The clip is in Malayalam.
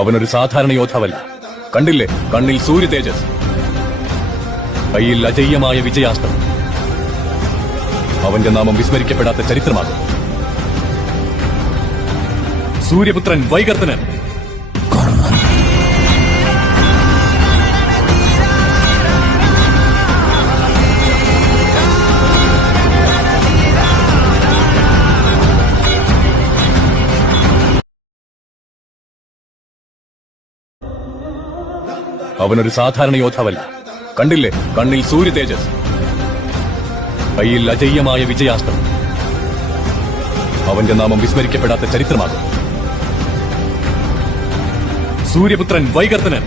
അവനൊരു സാധാരണ യോദ്ധാവല്ല. കണ്ടില്ലേ, കണ്ണിൽ സൂര്യ തേജസ്, കയ്യിൽ അജയ്യമായ വിജയാസ്ത്രം. അവന്റെ നാമം വിസ്മരിക്കപ്പെടാത്ത ചരിത്രമാകും. സൂര്യപുത്രൻ വൈകർത്തനൻ. അവനൊരു സാധാരണ യോദ്ധാവല്ല. കണ്ടില്ലേ, കണ്ണിൽ സൂര്യ തേജസ്, കയ്യിൽ അജയ്യമായ വിജയാസ്ത്രം. അവന്റെ നാമം വിസ്മരിക്കപ്പെടാത്ത ചരിത്രമാകും. സൂര്യപുത്രൻ വൈകർത്തനൻ.